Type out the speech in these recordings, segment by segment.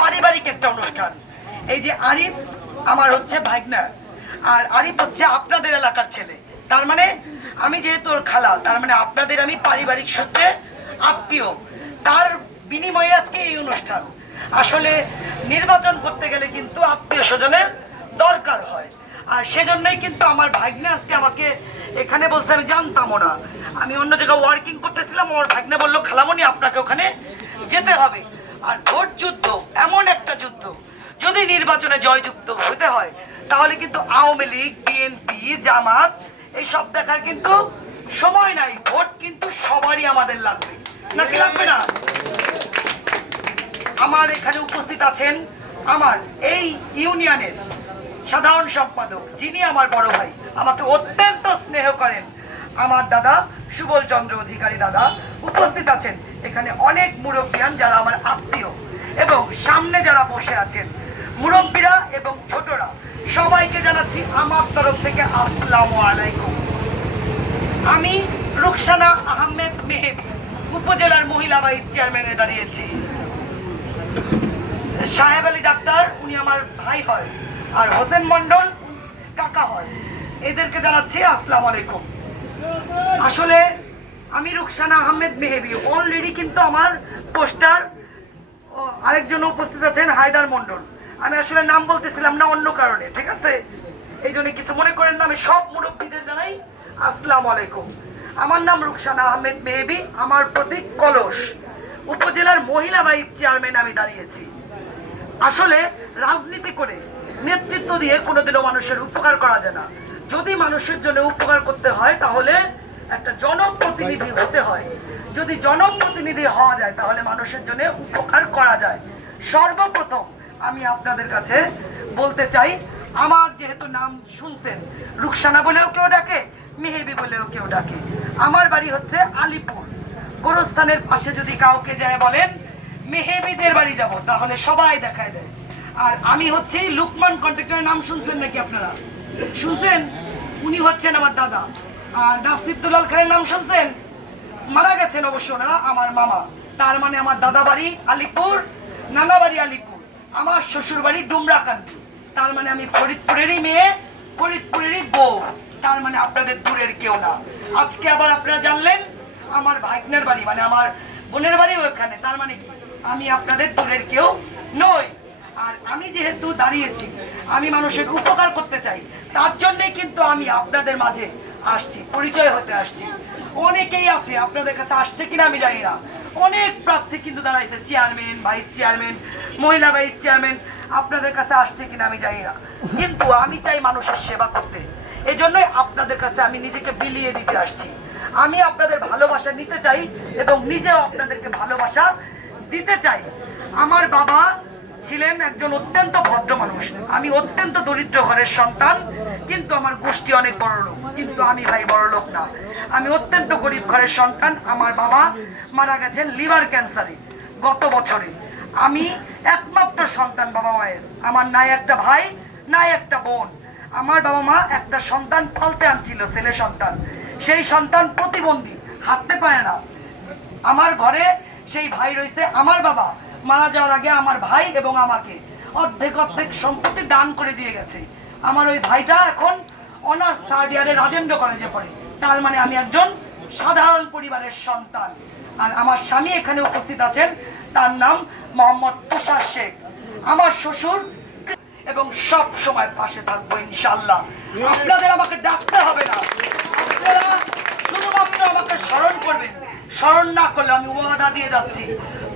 পারিবারিক একটা অনুষ্ঠান। এই যে আরিফ আমার হচ্ছে ভাইগনা, আর আরিফ হচ্ছে আপনাদের এলাকার ছেলে। তার মানে আমি যেহেতু ওর খালা, তার মানে আপনাদের আমি পারিবারিক সূত্রে আত্মীয়। তার বিনিময়ে আজকে এই অনুষ্ঠান। আসলে নির্বাচন করতে গেলে কিন্তু আত্মীয় স্বজনের দরকার হয়, আর সেজন্যই কিন্তু আমার ভাগ্নে আজকে আমাকে এখানে বলছে। আমি জানতামও না, আমি অন্য জায়গায় ওয়ার্কিং করতেছিলাম। আমার ভাগ্নে বললো খালামণি আপনাকে ওখানে যেতে হবে। আর ভোট যুদ্ধ এমন একটা যুদ্ধ, যদি নির্বাচনে জয়যুক্ত হতে হয় তাহলে কিন্তু আওয়ামী লীগ, বিএনপি, জামাত এইসব দেখার কিন্তু সময় নাই। ভোট কিন্তু সবারই আমাদের লাগবে, নাকি লাগবে না? আমার এখানে উপস্থিত আছেন আমার এই ইউনিয়নের সাধারণ সম্পাদক, যিনি আমার বড় ভাই, আমাকে অত্যন্ত স্নেহ করেন, আমার দাদা সুবল চন্দ্র অধিকারী দাদা উপস্থিত আছেন। এখানে অনেক মুরব্বিয়ান যারা আমার আত্মীয়, এবং সামনে যারা বসে আছেন মুরব্বীরা এবং ছোটরা, সবাইকে জানাচ্ছি আমার তরফ থেকে আসসালামু আলাইকুম। আমি রুকসানা আহমেদ মেহেবী উপজেলার মহিলা ভাইস চেয়ারম্যানে দাঁড়িয়েছি। সাহেব আলী ডাক্তার উনি আমার ভাই হয়, আর হোসেন মন্ডল কাকা হয়। এদেরকে জানাচ্ছি আসসালামু আলাইকুম। আসলে আমি রুকসানা আহমেদ মেহেবী, অলরেডি কিন্তু আমার পোস্টার আরেকজন উপস্থিত আছেন হায়দার মন্ডল। আমি আসলে নাম বলতেছিলাম না অন্য কারণে, ঠিক আছে? এই জন্য কিছু মনে করেন না। আমি সব মুরব্বীদের জানাই আসসালামু আলাইকুম। আমার নাম রুকসানা আহমেদ মেহেবী, আমার প্রতীক কলস। উপজেলার মহিলা ভাইস চেয়ারম্যান আমি দাঁড়িয়েছি। আসলে রাজনীতি করে নেতৃত্ব দিয়ে কোনোদিনও মানুষের উপকার করা যায় না। যদি মানুষের জন্য উপকার করতে হয় তাহলে একটা জনপ্রতিনিধি হতে হয়। যদি জনপ্রতিনিধি হওয়া যায় তাহলে মানুষের জন্য উপকার করা যায়। সর্বপ্রথম আমি আপনাদের কাছে বলতে চাই, আমার যেহেতু নাম শুনছেন, রুকসানা বলেও কেউ ডাকে, মেহেবী বলেও কেউ ডাকে। আমার বাড়ি হচ্ছে আলিপুর। গোরস্থানের পাশে যদি কাউকে যায় বলেন মেহেবীদের বাড়ি যাব, তাহলে সবাই দেখায় দেয়। আর আমি হচ্ছে লুকমান কন্ট্রাক্টরের নাম শুনছেন নাকি আপনারা? শুনছেন? উনি হচ্ছেন আমার দাদা। আর নাসির দুলাল খানের নাম শুনছেন? মারা গেছেন অবশ্য ওনারা, আমার মামা। তার মানে আমার দাদা বাড়ি আলিপুর, নানা বাড়ি আলিপুর, আমার শ্বশুর বাড়ি ডুমরাকান্দি। তার মানে আমি ফরিদপুরেরই মেয়ে, ফরিদপুরেরই বউ। তার মানে আপনাদের দূরের কেউ না। আজকে আবার আপনারা জানলেন আমার ভাগ্নের বাড়ি, মানে আমার বোনের বাড়ি ওখানে। তার মানে কি আমি আপনাদের দূরের কেউ নই। আর আমি যেহেতু দাঁড়িয়েছি, আমি মানুষের উপকার করতে চাই, তার জন্যই কিন্তু আমি আপনাদের মাঝে আসছি, পরিচয় হতে আসছি। অনেকেই আছে, আপনাদের কাছে আসছে কিনা আমি জানি না। অনেক প্রার্থী কিন্তু দাঁড়াইছে, চেয়ারম্যান, ভাইস চেয়ারম্যান, মহিলা ভাইস চেয়ারম্যান, আপনাদের কাছে আসছে কিনা আমি জানি না। কিন্তু আমি চাই মানুষের সেবা করতে, এই জন্যই আপনাদের কাছে আমি নিজেকে বিলিয়ে দিতে আসছি। আমি আপনাদের ভালোবাসা নিতে চাই এবং নিজেও আপনাদেরকে ভালোবাসা দিতে চাই। আমার বাবা ছিলেন একজন অত্যন্ত ভদ্র মানুষ। আমি অত্যন্ত দরিদ্র ঘরের সন্তান, কিন্তু আমার গোষ্ঠী অনেক বড় লোক, কিন্তু আমি ভাই বড় লোক না। আমি অত্যন্ত গরিব ঘরের সন্তান। আমার বাবা মারা গেছেন লিভার ক্যান্সারে গত বছরে। আমি একমাত্র সন্তান বাবা মায়ের। আমার নাই একটা ভাই, নাই একটা বোন। আমার বাবা মা একটা সন্তান পালতে আনছিল, ছেলে সন্তান। সেই সন্তান প্রতিবন্ধী, হাঁটতে পারে না। আমার ঘরে সেই ভাই রয়েছে। আমার বাবা মারা যাওয়ার আগে আমার ভাই এবং আমাকে অর্ধেক অর্ধেক সম্পত্তি দান করে দিয়ে গেছে। আমার ওই ভাইটা এখন অনার্স থার্ড ইয়ারে রাজেন্দ্র কলেজে পড়ে। তার মানে আমি একজন সাধারণ পরিবারের সন্তান। আর আমার স্বামী এখানে উপস্থিত আছেন, তার নাম মোহাম্মদ তুষার শেখ। আমার শ্বশুর, এবং সব সময় পাশে থাকবো ইনশাআল্লাহ। আপনাদের আমাকে ডাকতে হবে না, আপনারা শুধুমাত্র আমাকে স্মরণ করবেন। স্মরণ না করলে আমি ওয়াদা দিয়ে যাচ্ছি,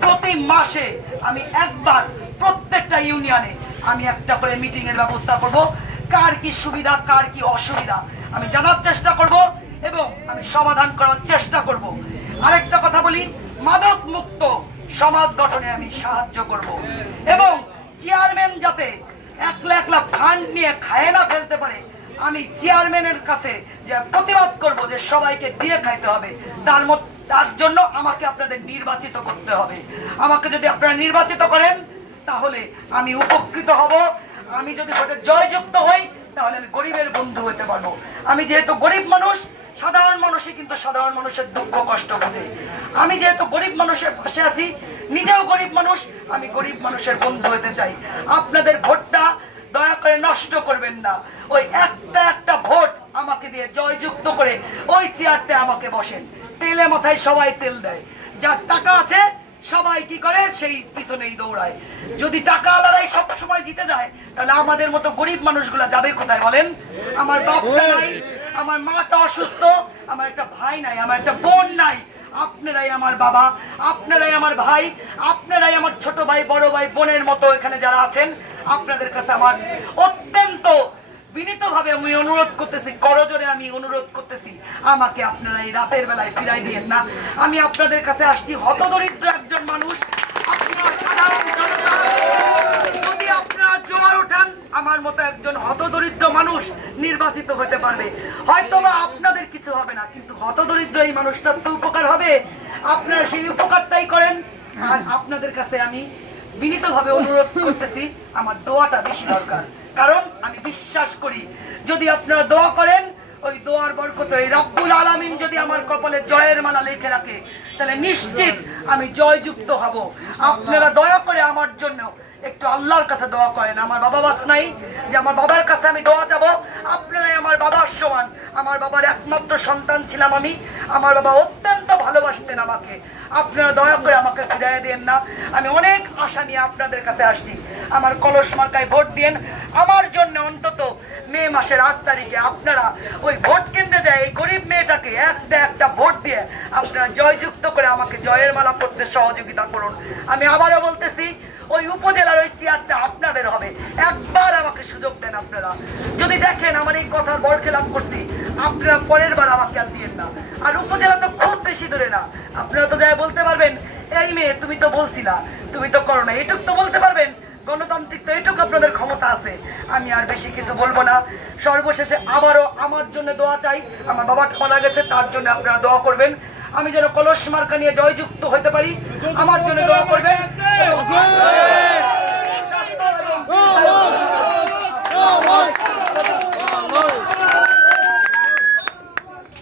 প্রতি মাসে আমি একবার প্রত্যেকটা ইউনিয়নে আমি একটা করে মিটিং এর ব্যবস্থা করব। কার কি সুবিধা, কার কি অসুবিধা আমি জানার চেষ্টা করব এবং আমি সমাধান করার চেষ্টা করব। আরেকটা কথা বলি, মাদক মুক্ত সমাজ গঠনে আমি সাহায্য করব এবং চেয়ারম্যান যাতে একলা একলা ফান্ড নিয়ে খায় না ফেলতে পারে, আমি চেয়ারম্যানের কাছে যে প্রতিবাদ করব যে সবাইকে দিয়ে খাইতে হবে। তার জন্য আমাকে আপনাদের নির্বাচিত করতে হবে। আমাকে যদি আপনারা নির্বাচিত করেন তাহলে আমি উপকৃত হব। আমি যদি ভোটে জয়যুক্ত হই তাহলে আমি গরিবের বন্ধু হতে পারবো। আমি যেহেতু গরিব মানুষ, সাধারণ মানুষই কিন্তু সাধারণ মানুষের দুঃখ কষ্ট বোঝে। আমি যেহেতু গরিব মানুষের পাশে আছি, নিজেও গরিব মানুষ, আমি গরিব মানুষের বন্ধু হতে চাই। আপনাদের ভোটটা দয়া করে নষ্ট করবেন না। ওই একটা ভোট আমাকে দিয়ে জয়যুক্ত করে ওই চেয়ারটা আমাকে বসেন। তেলে মাথায় সবাই তেল দেয়, যার টাকা আছে সবাই কি করে সেই পিছনেই দৌড়ায়। যদি টাকা আলাদাই সব সময় জিতে যায়, তাহলে আমাদের মতো গরিব মানুষগুলা যাবে কোথায় বলেন? আমার বাপটা নাই, আমার মাটা অসুস্থ, আমার একটা ভাই নাই, আমার একটা বোন নাই। আপনারাই আমার বাবা, আপনারাই আমার ভাই, আপনারাই আমার ছোট ভাই, বড় ভাই, বোনের মতো এখানে যারা আছেন। আপনাদের কাছে আমার অত্যন্ত বিনীতভাবে আমি অনুরোধ করতেছি, করজোরে আমি অনুরোধ করতেছি, আমাকে আপনারা এই রাতের বেলায় ফিরাই দিয়েন না। আমি আপনাদের কাছে আসছি হতদরিদ্র একজন মানুষ। আপনারা সাধারণ জনতা, যদি আপনারা জোয়ার ওঠান, আমার মতো একজন হতদরিদ্র মানুষ নির্বাচিত হতে পারবে। হয়তোবা আপনাদের কিছু হবে না, কিন্তু হতদরিদ্র এই মানুষটার তো উপকার হবে। আপনারা সেই উপকারটাই করেন। আর আপনাদের কাছে আমি বিনীতভাবে অনুরোধ করতেছি, আমার দোয়াটা বেশি দরকার। কারণ আমি বিশ্বাস করি, যদি আপনারা দোয়া করেন, ওই দোয়ার বরকতে ওই রব্বুল আলামিন যদি আমার কপালে জয়ের মালা লিখে রাখে, তাহলে নিশ্চিত আমি জয়যুক্ত হব। আপনারা দয়া করে আমার জন্য একটু আল্লাহর কাছে দোয়া করেন। আমার বাবা বাঁচ নাই যে আমার বাবার কাছে আমি দোয়া চাবো। আপনারাই আমার বাবার সমান, আমার বাবার একমাত্র সন্তান ছিলাম আমি। আমার বাবা অত্যন্ত ভালোবাসতেন আমাকে। আপনারা দয়া করে আমাকে ফিরিয়ে দেন না। আমি অনেক আশা নিয়ে আপনাদের কাছে আসছি। আমার কলস মার্কায় ভোট দিন আমার জন্য। অন্তত মে মাসের 8 তারিখে আপনারা ওই ভোট কেন্দ্রে যায় এই গরিব মেয়েটাকে একটা ভোট দিয়ে আপনারা জয়যুক্ত করে আমাকে জয়ের মালা পড়তে সহযোগিতা করুন। আমি আবারও বলতেছি, ওই উপজেলার ওই চেয়ারটা আপনাদের হবে। একবার আমাকে সুযোগ দেন। আপনারা যদি দেখেন আমার এই কথার বড় খেলাপ করছি, আপনারা পরের বার আমাকে আর দিয়েন না। আর উপজেলা তো খুব বেশি দূরে না, আপনারা তো যাই বলতে পারবেন, এই মেয়ে তুমি তো বলছিলা, তুমি তো করো না, এটুক তো বলতে পারবেন। গণতান্ত্রিক তো এটুকু আপনাদের ক্ষমতা আছে। আমি আর বেশি কিছু বলবো না। সর্বশেষে আবারও আমার জন্য দোয়া চাই। আমার বাবা মারা গেছে, তার জন্য আপনারা দোয়া করবেন। আমি যেন কলস মার্কা নিয়ে জয়যুক্ত হতে পারি, আমার জন্য দোয়া করবেন।